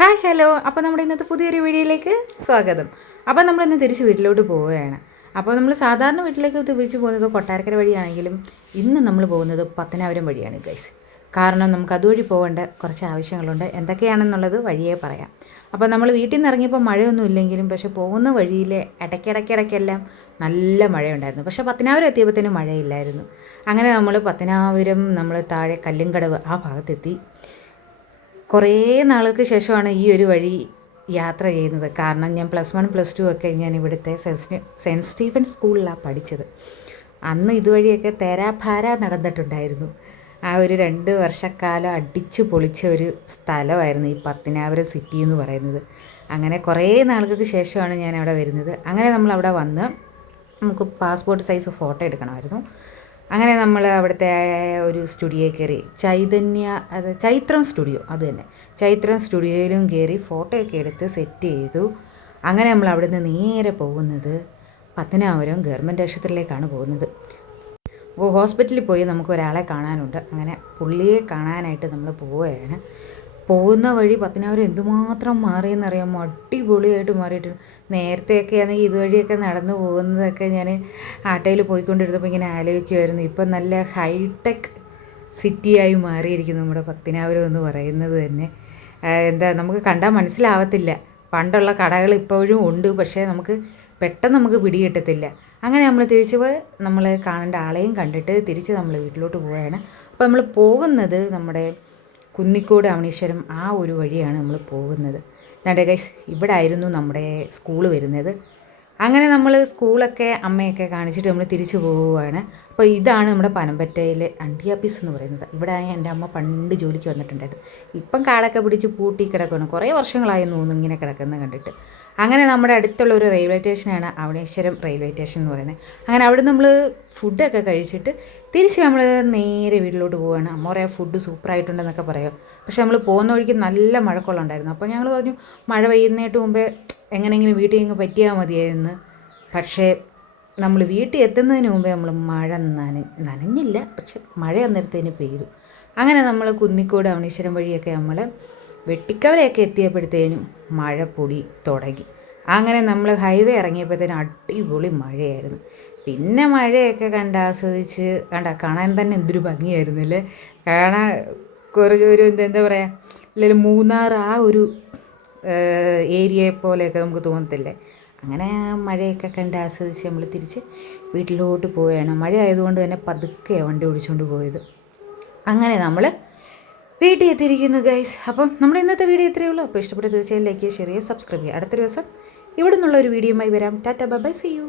Hi hello. അപ്പോൾ നമ്മുടെ ഇന്നത്തെ പുതിയൊരു വീഡിയോയിലേക്ക് സ്വാഗതം. അപ്പോൾ നമ്മളിന്ന് തിരിച്ച് വീട്ടിലോട്ട് പോവുകയാണ്. അപ്പോൾ നമ്മൾ സാധാരണ വീട്ടിലേക്ക് തിരിച്ച് പോകുന്നത് കൊട്ടാരക്കര വഴിയാണെങ്കിലും ഇന്ന് നമ്മൾ പോകുന്നത് പത്തനാപുരം വഴിയാണ് ഗൈസ്. കാരണം നമുക്ക് അതുവഴി പോകേണ്ട കുറച്ച് ആവശ്യങ്ങളുണ്ട്. എന്തൊക്കെയാണെന്നുള്ളത് വഴിയേ പറയാം. അപ്പോൾ നമ്മൾ വീട്ടിൽ നിന്ന് ഇറങ്ങിയപ്പോൾ മഴയൊന്നും ഇല്ലെങ്കിലും പക്ഷേ പോകുന്ന വഴിയിൽ ഇടയ്ക്കിടയ്ക്കെല്ലാം നല്ല മഴയുണ്ടായിരുന്നു. പക്ഷേ പത്തനാപുരം എത്തിയപ്പോഴത്തേനും മഴയില്ലായിരുന്നു. അങ്ങനെ നമ്മൾ പത്തനാപുരം നമ്മൾ താഴെ കല്ലുംകടവ് ആ ഭാഗത്തെത്തി. കുറേ നാളുകൾക്ക് ശേഷമാണ് ഈ ഒരു വഴി യാത്ര ചെയ്യുന്നത്. കാരണം ഞാൻ +1 +2 ഒക്കെ ഞാൻ ഇവിടുത്തെ സെൻറ്റ് സ്റ്റീഫൻ സ്കൂളിലാണ് പഠിച്ചത്. അന്ന് ഇതുവഴിയൊക്കെ തേരാഭാര നടന്നിട്ടുണ്ടായിരുന്നു. ആ ഒരു 2 വർഷക്കാലം അടിച്ചു പൊളിച്ച ഒരു സ്ഥലമായിരുന്നു ഈ പത്തനാപുരം സിറ്റി എന്ന് പറയുന്നത്. അങ്ങനെ കുറേ നാളുകൾക്ക് ശേഷമാണ് ഞാൻ അവിടെ വരുന്നത്. അങ്ങനെ നമ്മൾ അവിടെ വന്ന് നമുക്ക് പാസ്പോർട്ട് സൈസ് ഫോട്ടോ എടുക്കണമായിരുന്നു. അങ്ങനെ നമ്മൾ അവിടുത്തെ ഒരു സ്റ്റുഡിയോയിൽ കയറി, ചൈത്രം സ്റ്റുഡിയോ, അത് തന്നെ ചൈത്രം സ്റ്റുഡിയോയിലും കയറി ഫോട്ടോയൊക്കെ എടുത്ത് സെറ്റ് ചെയ്തു. അങ്ങനെ നമ്മൾ അവിടെ നിന്ന് നേരെ പോകുന്നത് പത്തനാപുരം ഗവൺമെൻറ് ആശുപത്രിയിലേക്കാണ് പോകുന്നത്. ഹോസ്പിറ്റലിൽ പോയി നമുക്ക് ഒരാളെ കാണാനുണ്ട്. അങ്ങനെ പുള്ളിയെ കാണാനായിട്ട് നമ്മൾ പോവുകയാണ്. പോകുന്ന വഴി പത്തനാപുരം എന്തുമാത്രം മാറിയെന്നറിയാമോ? അടിപൊളിയായിട്ട് മാറിയിട്ടുണ്ട്. നേരത്തെയൊക്കെ ആണെങ്കിൽ ഇതുവഴിയൊക്കെ നടന്നു പോകുന്നതൊക്കെ ഞാൻ ആട്ടോയിൽ പോയിക്കൊണ്ടിരുന്നപ്പോൾ ഇങ്ങനെ ആലോചിക്കുമായിരുന്നു. ഇപ്പം നല്ല ഹൈടെക് സിറ്റിയായി മാറിയിരിക്കുന്നു നമ്മുടെ പത്തനാപുരം എന്ന് പറയുന്നത് തന്നെ. നമുക്ക് കണ്ടാൽ മനസ്സിലാവത്തില്ല. പണ്ടുള്ള കടകൾ ഇപ്പോഴും ഉണ്ട്, പക്ഷേ പെട്ടെന്ന് നമുക്ക് പിടികിട്ടത്തില്ല. അങ്ങനെ നമ്മൾ നമ്മൾ കാണേണ്ട ആളെയും കണ്ടിട്ട് തിരിച്ച് നമ്മൾ വീട്ടിലോട്ട് പോവുകയാണ്. അപ്പോൾ നമ്മൾ പോകുന്നത് നമ്മുടെ കുന്നിക്കോട് അവണീശ്വരം ആ ഒരു വഴിയാണ് നമ്മൾ പോകുന്നത്. നമ്മുടെ ഗൈസ് ഇവിടെ ആയിരുന്നു നമ്മുടെ സ്കൂള് വരുന്നത്. അങ്ങനെ നമ്മൾ സ്കൂളൊക്കെ അമ്മയൊക്കെ കാണിച്ചിട്ട് നമ്മൾ തിരിച്ചു പോവുകയാണ്. അപ്പോൾ ഇതാണ് നമ്മുടെ പനമ്പറ്റയിലെ അണ്ടിയാപ്പീസ് എന്ന് പറയുന്നത്. ഇവിടെ എൻ്റെ അമ്മ പണ്ട് ജോലിക്ക് വന്നിട്ടുണ്ടായിരുന്നു. ഇപ്പം കാടൊക്കെ പിടിച്ച് പൂട്ടി കിടക്കണം. കുറേ വർഷങ്ങളായെന്ന് തോന്നുന്നു ഇങ്ങനെ കിടക്കുന്നത് കണ്ടിട്ട്. അങ്ങനെ നമ്മുടെ അടുത്തുള്ള ഒരു റെയിൽവേ സ്റ്റേഷനാണ് അവണീശ്വരം റെയിൽവേ സ്റ്റേഷൻ എന്ന് പറയുന്നത്. അങ്ങനെ അവിടെ നമ്മൾ ഫുഡൊക്കെ കഴിച്ചിട്ട് തിരിച്ച് നമ്മൾ നേരെ വീട്ടിലോട്ട് പോവുകയാണ്. അമ്മ പറയാം ഫുഡ് സൂപ്പറായിട്ടുണ്ടെന്നൊക്കെ പറയാം. പക്ഷേ നമ്മൾ പോകുന്ന വഴിക്ക് നല്ല മഴക്കോളുണ്ടായിരുന്നു. അപ്പോൾ ഞങ്ങൾ പറഞ്ഞു മഴ പെയ്യുന്നതിന് മുമ്പേ എങ്ങനെയെങ്കിലും വീട്ടിൽ ഇങ്ങ് പറ്റിയാൽ മതിയായിരുന്നു. പക്ഷേ നമ്മൾ വീട്ടിൽ എത്തുന്നതിന് മുമ്പേ നമ്മൾ മഴ നനഞ്ഞില്ല, പക്ഷെ മഴ അന്നേരത്തേന് പെയ്തു. അങ്ങനെ നമ്മൾ കുന്നിക്കോട് അവണീശ്വരം വഴിയൊക്കെ നമ്മൾ വെട്ടിക്കവലയൊക്കെ എത്തിയപ്പോഴത്തേനും മഴ പൊടി തുടങ്ങി. അങ്ങനെ നമ്മൾ ഹൈവേ ഇറങ്ങിയപ്പോഴത്തേനും അടിപൊളി മഴയായിരുന്നു. പിന്നെ മഴയൊക്കെ ആസ്വദിച്ച് കാണാൻ തന്നെ എന്തൊരു ഭംഗിയായിരുന്നില്ലേ. കാണാൻ ഒരു എന്താ പറയുക, അല്ലെങ്കിൽ മൂന്നാർ ആ ഒരു ഏരിയയെ പോലെയൊക്കെ നമുക്ക് തോന്നത്തില്ലേ. അങ്ങനെ മഴയൊക്കെ ആസ്വദിച്ച് നമ്മൾ തിരിച്ച് വീട്ടിലോട്ട് പോവുകയാണ്. മഴ ആയതുകൊണ്ട് തന്നെ പതുക്കെയാണ് വണ്ടി ഓടിച്ചുകൊണ്ട് പോയത്. അങ്ങനെ നമ്മൾ വീട്ടിൽ എത്തിയിരിക്കുന്നു ഗൈസ്. അപ്പം നമ്മുടെ ഇന്നത്തെ വീഡിയോ ഇത്രയേ ഉള്ളൂ. അപ്പോൾ ഇഷ്ടപ്പെട്ട തീർച്ചയായും ലൈക്ക് ചെയ്യുക, ഷെയർ ചെയ്യുക, സബ്സ്ക്രൈബ് ചെയ്യുക. അടുത്ത ദിവസം ഇവിടെ നിന്നുള്ള ഒരു വീഡിയോയുമായി വരാം. Tata bye, see U.